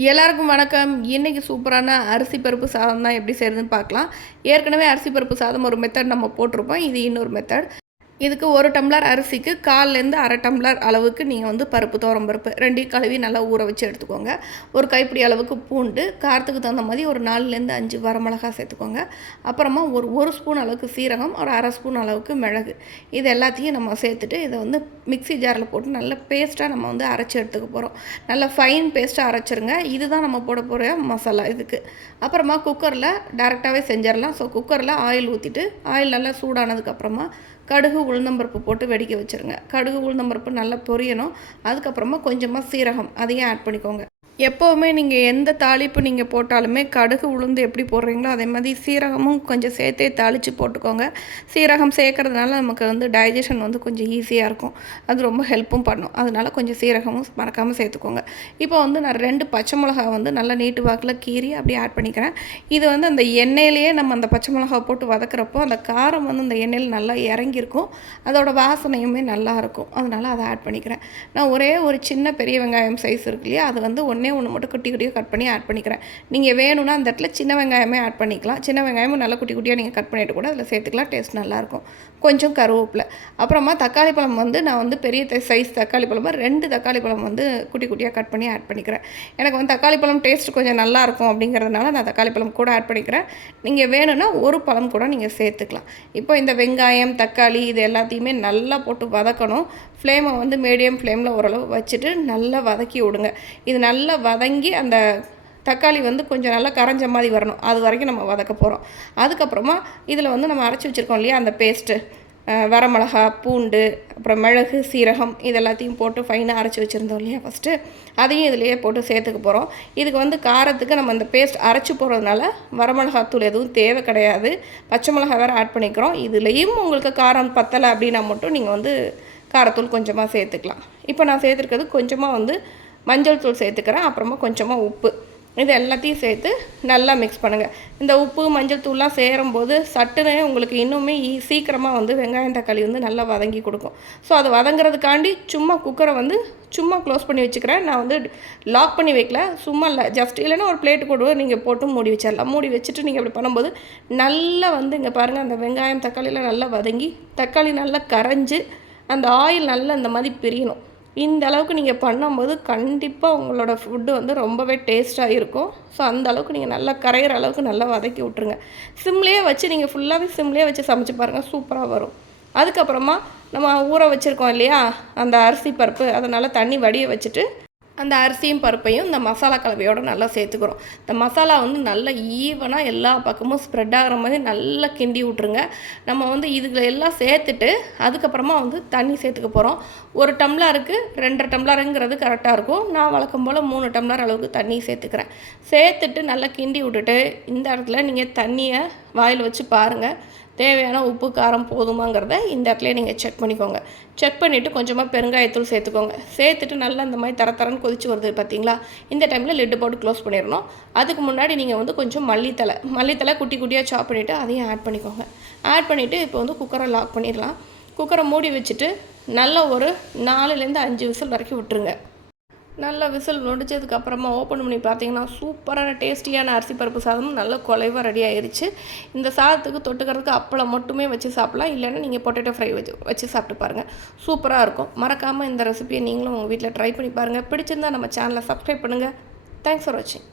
எல்லாருக்கும் வணக்கம். இன்றைக்கி சூப்பரான அரிசி பருப்பு சாதம் தான் எப்படி செய்கிறதுன்னு பார்க்கலாம். ஏற்கனவே அரிசி பருப்பு சாதம் ஒரு மெத்தட் நம்ம போட்டிருப்போம். இது இன்னொரு மெத்தட் இதுக்கு ஒரு டம்ளர் அரிசிக்கு கால்லேருந்து அரை டம்ளர் அளவுக்கு நீங்கள் வந்து பருப்பு தோரம் பருப்பு ரெண்டையும் கழுவி நல்லா ஊற வச்சு எடுத்துக்கோங்க. ஒரு கைப்பிடி அளவுக்கு பூண்டு காரத்துக்கு தகுந்த மாதிரி ஒரு நாலுலேருந்து அஞ்சு வரமிளகா சேர்த்துக்கோங்க. அப்புறமா ஒரு ஒரு ஸ்பூன் அளவுக்கு சீரகம் ஒரு அரை ஸ்பூன் அளவுக்கு மிளகு. இது எல்லாத்தையும் நம்ம சேர்த்துட்டு இதை வந்து மிக்ஸி ஜாரில் போட்டு நல்ல பேஸ்ட்டாக நம்ம வந்து அரைச்சி எடுத்துக்க போகிறோம் நல்ல ஃபைன் பேஸ்ட்டாக அரைச்சிருங்க. இதுதான் நம்ம போட போகிற மசாலா இதுக்கு. அப்புறமா குக்கரில் டேரெக்டாகவே செஞ்சிடலாம். ஸோ குக்கரில் ஆயில் ஊற்றிட்டு ஆயில் நல்லா சூடானதுக்கப்புறமா கடுகு உளுந்தம்பருப்பு போட்டு வெடிக்க வச்சுருங்க. கடுகு உளுந்தம்பருப்பு நல்லா பொரியணும். அதுக்கப்புறமா கொஞ்சமாக சீரகம் அதையும் ஆட் பண்ணிக்கோங்க. எப்போவுமே நீங்கள் எந்த தாளிப்பு நீங்கள் போட்டாலுமே கடுகு உளுந்து எப்படி போடுறீங்களோ அதே மாதிரி சீரகமும் கொஞ்சம் சேர்த்தே தாளித்து போட்டுக்கோங்க. சீரகம் சேர்க்குறதுனால நமக்கு வந்து டைஜஷன் வந்து கொஞ்சம் ஈஸியாக இருக்கும். அது ரொம்ப ஹெல்ப்பும் பண்ணும். அதனால் கொஞ்சம் சீரகமும் மறக்காமல் சேர்த்துக்கோங்க. இப்போ வந்து நான் ரெண்டு பச்சை மிளகா வந்து நல்லா நீட்டு வாக்கில் கீறி அப்படியே ஆட் பண்ணிக்கிறேன். இது வந்து அந்த எண்ணெயிலேயே நம்ம அந்த பச்சை மிளகா போட்டு வதக்குறப்போ அந்த காரம் வந்து அந்த எண்ணெயில் நல்லா இறங்கியிருக்கும். அதோடய வாசனையுமே நல்லா இருக்கும். அதனால் அதை ஆட் பண்ணிக்கிறேன். நான் ஒரே ஒரு சின்ன பெரிய வெங்காயம் சைஸ் இருக்கு இல்லையா? அது வந்து ஒன்றே ஒன்று மட்டும் குட்டி குட்டியாக கட் பண்ணி ஆட் பண்ணிக்கிறேன். நீங்கள் வேணும்னா அந்த இடத்துல சின்ன வெங்காயமே ஆட் பண்ணிக்கலாம். சின்ன வெங்காயமும் நல்லா குட்டி குட்டியாக நீங்கள் கட் பண்ணிட்டு கூட அதில் சேர்த்துக்கலாம். டேஸ்ட் நல்லாயிருக்கும். கொஞ்சம் கருவேப்பிலை. அப்புறமா தக்காளி பழம் வந்து நான் வந்து பெரிய சைஸ் தக்காளி பழமாக ரெண்டு தக்காளி பழம் வந்து குட்டி குட்டியாக கட் பண்ணி ஆட் பண்ணிக்கிறேன். எனக்கு வந்து தக்காளி பழம் டேஸ்ட் கொஞ்சம் நல்லாயிருக்கும் அப்படிங்கிறதுனால நான் தக்காளி பழம் கூட ஆட் பண்ணிக்கிறேன். நீங்கள் வேணும்னா ஒரு பழம் கூட நீங்கள் சேர்த்துக்கலாம். இப்போ இந்த வெங்காயம் தக்காளி இது எல்லாத்தையுமே நல்லா போட்டு வதக்கணும். ஃப்ளேமை வந்து மீடியம் ஃப்ளேமில் ஓரளவு வச்சுட்டு நல்லா வதக்கி விடுங்க. இது நல்லா வதங்கி அந்த தக்காளி வந்து கொஞ்சம் நல்லா கரைஞ்ச மாதிரி வரணும். அது வரைக்கும் நம்ம வதக்க போகிறோம் அதுக்கப்புறமா இதில் வந்து நம்ம அரைச்சி வச்சுருக்கோம் இல்லையா? அந்த பேஸ்ட்டு வரமிளகா பூண்டு அப்புறம் மிளகு சீரகம் இது எல்லாத்தையும் போட்டு ஃபைனாக அரைச்சி வச்சுருந்தோம் இல்லையா ஃபஸ்ட்டு அதையும் இதிலையே போட்டு சேர்த்துக்க போகிறோம் இதுக்கு வந்து காரத்துக்கு நம்ம அந்த பேஸ்ட் அரைச்சி போடுறதுனால வரமிளகாத்தூள் எதுவும் தேவை கிடையாது. பச்சை மிளகா வேறு ஆட் பண்ணிக்கிறோம். இதுலேயும் உங்களுக்கு காரம் பத்தலை அப்படின்னா மட்டும் நீங்கள் வந்து காரத்தூள் கொஞ்சமாக சேர்த்துக்கலாம். இப்போ நான் சேர்த்துருக்கிறது கொஞ்சமாக வந்து மஞ்சள் தூள் சேர்த்துக்கிறேன் அப்புறமா கொஞ்சமாக உப்பு. இது எல்லாத்தையும் சேர்த்து நல்லா மிக்ஸ் பண்ணுங்கள் இந்த உப்பு மஞ்சள் தூள்லாம் சேரும்போது சட்டுன்னு உங்களுக்கு இன்னுமே ஈ சீக்கிரமாக வந்து வெங்காயம் தக்காளி வந்து நல்லா வதங்கி கொடுக்கும். ஸோ அது வதங்குறதுக்காண்டி சும்மா குக்கரை வந்து சும்மா க்ளோஸ் பண்ணி வச்சுக்கிறேன். நான் வந்து லாக் பண்ணி வைக்கல. சும்மா இல்லை ஜஸ்ட் இல்லைன்னா ஒரு பிளேட்டு கூட நீங்கள் போட்டு மூடி வச்சிடலாம் மூடி வச்சுட்டு நீங்கள் அப்படி பண்ணும்போது நல்லா வந்து இங்கே பாருங்கள் அந்த வெங்காயம் தக்காளியெலாம் நல்லா வதங்கி தக்காளி நல்லா கரைஞ்சி அந்த ஆயில் நல்லா இந்த மாதிரி பிரியணும். இந்த அளவுக்கு நீங்கள் பண்ணும்போது கண்டிப்பாக உங்களோட ஃபுட்டு வந்து ரொம்பவே டேஸ்ட்டாக இருக்கும். ஸோ அந்த அளவுக்கு நீங்கள் நல்லா கரையிற அளவுக்கு நல்லா வதக்கி விட்ருங்க சிம்லேயே வச்சு நீங்கள் ஃபுல்லாகவே சிம்லேயே வச்சு சமைச்சு பாருங்கள் சூப்பராக வரும். அதுக்கப்புறமா நம்ம ஊற வச்சுருக்கோம் இல்லையா? அந்த அரிசி பருப்பு அதனால் தண்ணி வடிய வச்சுட்டு அந்த அரிசியும் பருப்பையும் இந்த மசாலா கலவையோடு நல்லா சேர்த்துக்கிறோம். இந்த மசாலா வந்து நல்லா ஈவனாக எல்லா பக்கமும் ஸ்ப்ரெட் ஆகிற மாதிரி நல்லா கிண்டி விட்ருங்க நம்ம வந்து இதுகளை எல்லாம் சேர்த்துட்டு அதுக்கப்புறமா வந்து தண்ணி சேர்த்துக்க போகிறோம் ஒரு டம்ளருக்கு ரெண்டரை டம்ளருங்கிறது கரெக்டாக இருக்கும். நான் வழக்கம் போல் மூணு டம்ளர் அளவுக்கு தண்ணி சேர்த்துக்கிறேன். சேர்த்துட்டு நல்லா கிண்டி விட்டுட்டு இந்த இடத்துல நீங்கள் தண்ணியை வாயில் வச்சு பாருங்கள் தேவையான உப்பு காரம் போதுமாங்கிறத இந்த இடத்துல நீங்கள் செக் பண்ணிக்கோங்க. செக் பண்ணிவிட்டு கொஞ்சமாக பெருங்காயத்தூள் சேர்த்துக்கோங்க. சேர்த்துட்டு நல்லா இந்த மாதிரி தர தரன்னு கொதிச்சு வருது பார்த்தீங்களா இந்த டைமில் லிட்டு போட்டு க்ளோஸ் பண்ணிடணும். அதுக்கு முன்னாடி நீங்கள் வந்து கொஞ்சம் மல்லித்தலை மல்லித்தலை குட்டி குட்டியாக சாப் பண்ணிவிட்டு அதையும் ஆட் பண்ணிக்கோங்க. ஆட் பண்ணிவிட்டு இப்போ வந்து குக்கரை லாக் பண்ணிடலாம். குக்கரை மூடி வச்சுட்டு நல்ல ஒரு நாலுலேருந்து அஞ்சு விசில் வரைக்கும் விட்டுருங்க. நல்ல விசில் நொடிச்சதுக்கு அப்புறமா ஓப்பன் பண்ணி பார்த்தீங்கன்னா சூப்பரான டேஸ்டியான அரிசி பருப்பு சாதமும் நல்ல குலைவாக ரெடி ஆயிடுச்சு இந்த சாதத்துக்கு தொட்டுக்கிறதுக்கு அப்பளம் மட்டுமே வச்சு சாப்பிட்லாம். இல்லைன்னா நீங்கள் பொட்டேட்டோ ஃப்ரை வச்சு வச்சு சாப்பிட்டு பாருங்கள் சூப்பராக இருக்கும். மறக்காமல் இந்த ரெசிபியை நீங்களும் உங்கள் வீட்டில் ட்ரை பண்ணி பாருங்கள் பிடிச்சிருந்தா நம்ம சேனலை சப்ஸ்கிரைப் பண்ணுங்கள் தேங்க்ஸ் ஃபார் வாட்சிங்